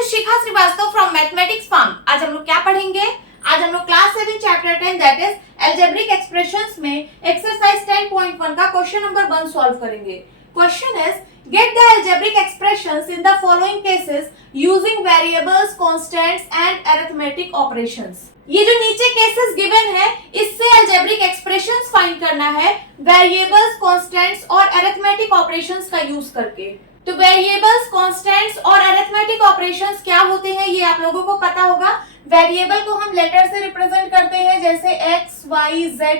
is Shikha Srivastava from Mathematics Farm। आज हम लोग क्या पढ़ेंगे? आज हम लोग class 7 chapter 10 that is algebraic expressions में एक्सरसाइज 10.1 का क्वेश्चन नंबर 1 सॉल्व करेंगे। Question is get the algebraic expressions in the following cases using variables, constants and arithmetic operations. ये जो नीचे केसेस गिवन है इससे अलजेब्रिक एक्सप्रेशंस फाइंड करना है वेरिएबल्स, कांस्टेंट्स और अरिथमेटिक ऑपरेशंस का यूज करके। तो वेरिएबल्स, कांस्टेंट्स और अरिथमेटिक ऑपरेशंस क्या होते हैं ये आप लोगों को पता होगा। वेरिएबल को हम लेटर से रिप्रेजेंट करते हैं, जैसे x, y, z,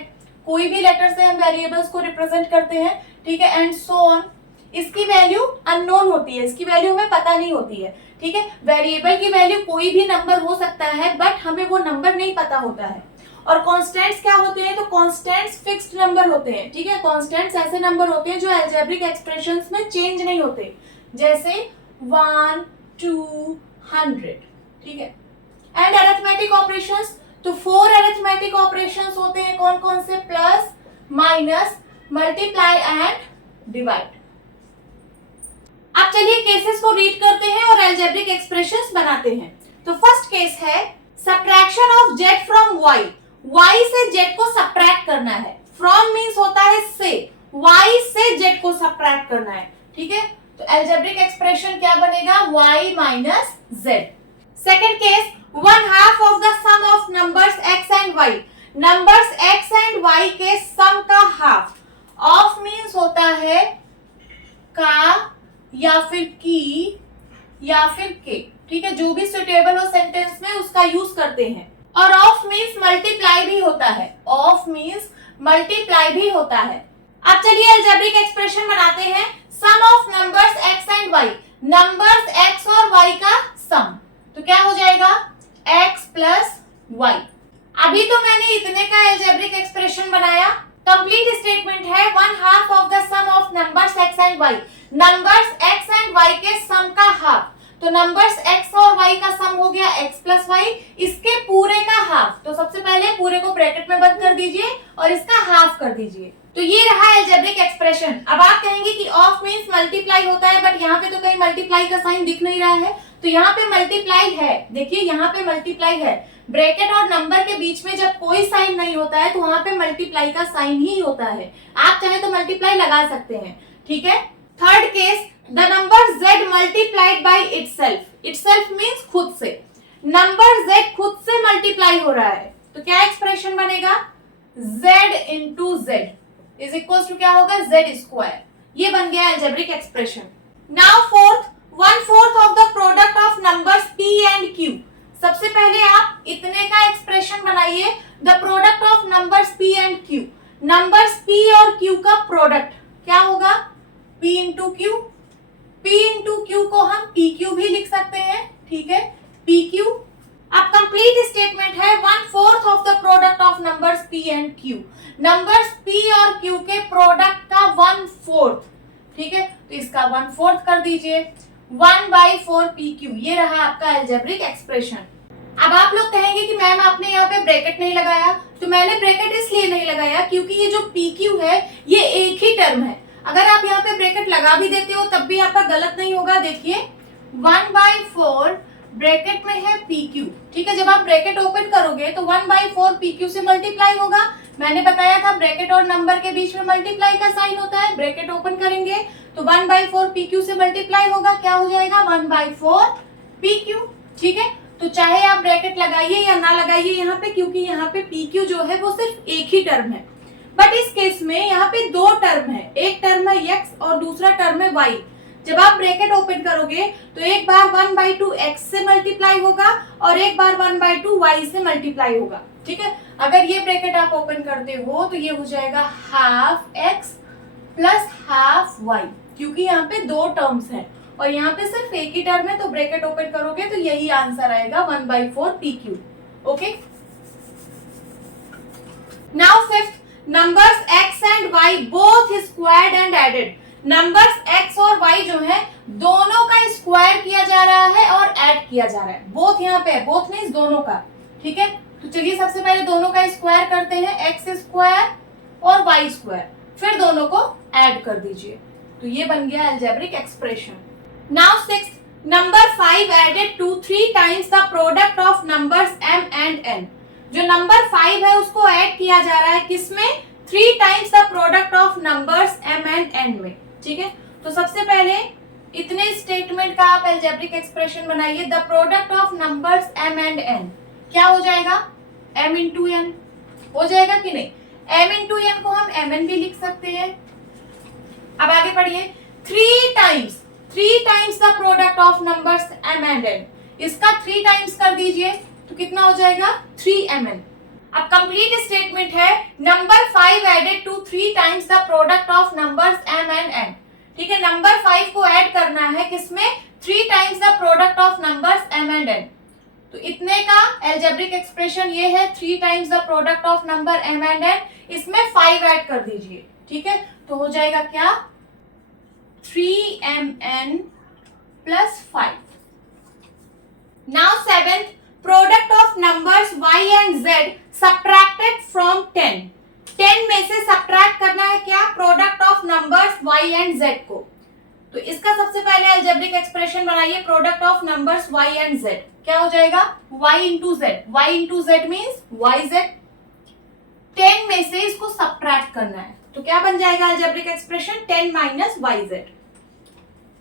कोई भी लेटर से हम वेरिएबल्स को रिप्रेजेंट करते हैं, ठीक है, एंड सो ऑन। इसकी वैल्यू अननोन होती है, इसकी वैल्यू हमें पता नहीं होती है, ठीक है। वेरिएबल की वैल्यू कोई भी नंबर हो सकता है बट हमें वो नंबर नहीं पता होता है। और कांस्टेंट्स क्या होते हैं? तो कांस्टेंट्स फिक्स्ड नंबर होते हैं, ठीक है। कांस्टेंट्स ऐसे नंबर होते हैं जो अलजेब्रिक एक्सप्रेशंस में चेंज नहीं होते, जैसे 1, 2, 100, ठीक है। एंड अरिथमेटिक ऑपरेशंस, तो 4 अरिथमेटिक ऑपरेशंस होते हैं, कौन कौन से? Plus, minus, multiply and divide. अब चलिए केसेस को रीड करते हैं और अलजेब्रिक एक्सप्रेशंस बनाते हैं। तो फर्स्ट केस है subtraction of z from y। y से z को सब्ट्रैक्ट करना है। फ्रॉम मींस होता है से, y से z को सब्ट्रैक्ट करना है, ठीक है। तो अलजेब्रिक एक्सप्रेशन क्या बनेगा? y minus z। Second case 1/2 of the sum of numbers x and y। Numbers x and y के सम का हाफ। ऑफ मींस होता है का या फिर की या फिर के, ठीक है। जो भी सुटेबल हो सेंटेंस में उसका यूज करते हैं। और ऑफ मींस मल्टीप्लाई भी होता है, ऑफ मींस मल्टीप्लाई भी होता है। अब चलिए अलजेब्रिक एक्सप्रेशन बनाते हैं। Sum of numbers x and y, numbers x और y का सम, तो क्या हो जाएगा? x plus y। अभी तो मैंने इतने का अलजेब्रिक एक्सप्रेशन बनाया। कंप्लीट स्टेटमेंट है 1/2 of the sum of numbers x and y। Numbers x and y के सम का हाफ, तो नंबर्स x और y का सम हो गया x प्लस y, इसके पूरे का हाफ। तो सबसे पहले पूरे को ब्रैकेट में बंद कर दीजिए और इसका हाफ कर दीजिए। तो ये रहा अलजेब्रिक एक्सप्रेशन। अब आप कहेंगे कि ऑफ मींस मल्टीप्लाई होता है बट यहाँ पे तो कहीं मल्टीप्लाई का साइन दिख नहीं रहा है। तो यहाँ पे मल्टीप्लाई है, देखिए यहाँ पे मल्टीप्लाई है। ब्रैकेट और नंबर के बीच में जब कोई साइन नहीं होता है तो वहां पे मल्टीप्लाई का साइन ही होता है। आप चाहे तो मल्टीप्लाई लगा सकते हैं, ठीक है। Third case the number z multiplied by itself. Itself means खुद से। नंबर z खुद से मल्टीप्लाई हो रहा है, तो क्या एक्सप्रेशन बनेगा? z into Z is equal to क्या होगा? z square. ये बन गया algebraic expression. Now fourth 1/4 of the product of numbers p and q। सबसे पहले आप इतने का एक्सप्रेशन बनाइए, the product of numbers p and q। Numbers p और q का प्रोडक्ट क्या होगा? p into Q. p into Q को हम pq भी लिख सकते हैं, ठीक है, pq। अब कंप्लीट स्टेटमेंट है 1/4 of the product of numbers p and q। Numbers p और q के प्रोडक्ट का 1/4, ठीक है, तो इसका 1/4 कर दीजिए। 1/4 pq, ये रहा आपका अलजेब्रिक एक्सप्रेशन। अब आप लोग कहेंगे कि मैम आपने यहाँ पे ब्रैकेट नहीं लगाया। तो मैंने ब्रैकेट इसलिए नहीं लगाया क्योंकि ये जो pq है ये एक ही टर्म है। अगर आप यहाँ पे ब्रैकेट लगा भी देते हो तब भी आपका गलत नहीं होगा। देखिए 1/4 ब्रैकेट में है pq, ठीक है। जब आप ब्रैकेट ओपन करोगे तो 1/4 pq से मल्टीप्लाई होगा। मैंने बताया था ब्रैकेट और नंबर के बीच में मल्टीप्लाई का साइन होता है। ब्रैकेट ओपन करेंगे तो 1/4 pq से मल्टीप्लाई होगा, क्या हो जाएगा? 1/4 pq, ठीक है। तो चाहे आप ब्रैकेट लगाइए या ना लगाइए यहाँ पे, क्योंकि यहाँ पे pq जो है वो सिर्फ एक ही टर्म है। बट इस केस में यहाँ पे 2 टर्म है, एक टर्म है x और दूसरा टर्म है y। जब आप ब्रैकेट ओपन करोगे तो एक बार 1/2 x से मल्टीप्लाई होगा और एक बार 1/2 y से मल्टीप्लाई होगा, ठीक है। अगर ये ब्रैकेट आप ओपन करते हो तो ये हो जाएगा half x plus half y, क्योंकि यहाँ पे 2 टर्म्स हैं और यहाँ पे सिर्फ एक ही टर्म है। तो ब्रैकेट ओपन करोगे तो यही आंसर आएगा 1/4 pq, okay. Now fifth, numbers x and y both squared and added. Numbers x और y जो है दोनों का स्क्वायर किया जा रहा है और ऐड किया जा रहा है। बोथ यहाँ पे है, बोथ मींस दोनों का, ठीक है। तो चलिए सबसे पहले दोनों का स्क्वायर करते हैं, x स्क्वायर और y स्क्वायर, फिर दोनों को ऐड कर दीजिए। तो ये बन गया algebraic expression. Now sixth, number 5 added to 3 times the product of numbers m and n। जो नंबर 5 है उसको ऐड किया जा रहा है किसमें? 3 times the product of numbers m and n में। ठीक है, तो सबसे पहले इतने स्टेटमेंट का आप अलजेब्रिक एक्सप्रेशन बनाइए। The product of numbers m and n क्या हो जाएगा? m इंटू n हो जाएगा कि नहीं? m इंटू n को हम mn भी लिख सकते हैं। अब आगे पढ़िए। 3 times the product of numbers m and n, इसका 3 टाइम्स कर दीजिए तो कितना हो जाएगा? 3mn। अब कंप्लीट स्टेटमेंट है number 5 added to 3 times the product of numbers m and n। ठीक है, नंबर 5 को ऐड करना है किसमें? 3 times the product of numbers m and n। तो इतने का अलजेब्रिक एक्सप्रेशन ये है 3 times the product of number m and n, इसमें 5 ऐड कर दीजिए। ठीक है, तो हो जाएगा क्या? 3mn plus 5। Now 7th, product of numbers y and z subtracted from 10। 10 में से सब्ट्रैक्ट करना है क्या? Product of numbers y and z को। तो इसका सबसे पहले अलजेब्रिक एक्सप्रेशन बनाइए product of numbers y and z। क्या हो जाएगा? y into Z. y into Z means yz। 10 में से इसको सब्ट्रैक्ट करना है तो क्या बन जाएगा अलजेब्रिक एक्सप्रेशन? 10 minus yz।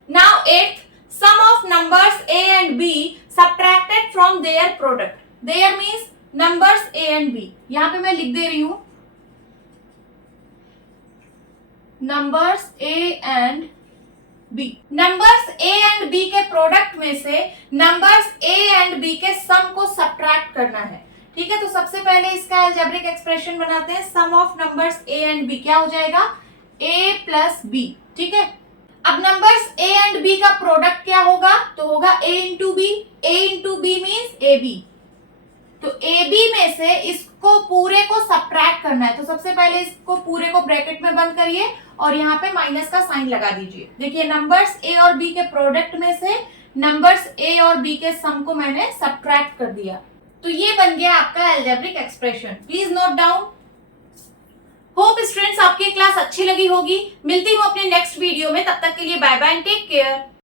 नाउ 8th, sum of numbers a and b subtracted from their product. Their means numbers a and b। यहां पे मैं लिख दे रही हूं numbers a and b। Numbers a and b के प्रोडक्ट में से नंबर्स a एंड b के सम को सब्ट्रैक्ट करना है। ठीक है, तो सबसे पहले इसका अलजेब्रिक एक्सप्रेशन बनाते हैं। Sum of numbers a and b क्या हो जाएगा? a plus b। ठीक है, अब नंबर्स a एंड b का प्रोडक्ट क्या होगा? तो होगा a into b। a into b means ab। तो ab में से इसको पूरे को सब्ट्रैक्ट करना है तो सबसे पहले इसको पूरे को ब्रैकेट में बंद करिए और यहाँ पे माइनस का साइन लगा दीजिए। देखिए नंबर्स a और b के प्रोडक्ट में से नंबर्स a और b के सम को मैंने सब्ट्रैक्ट कर दिया। तो ये बन गया आपका algebraic expression. Please note down. Hope students आपकी क्लास अच्छी लगी होगी। मिलती हूँ अपने नेक्स्ट वीडियो में, तब तक के लिए bye bye and take care.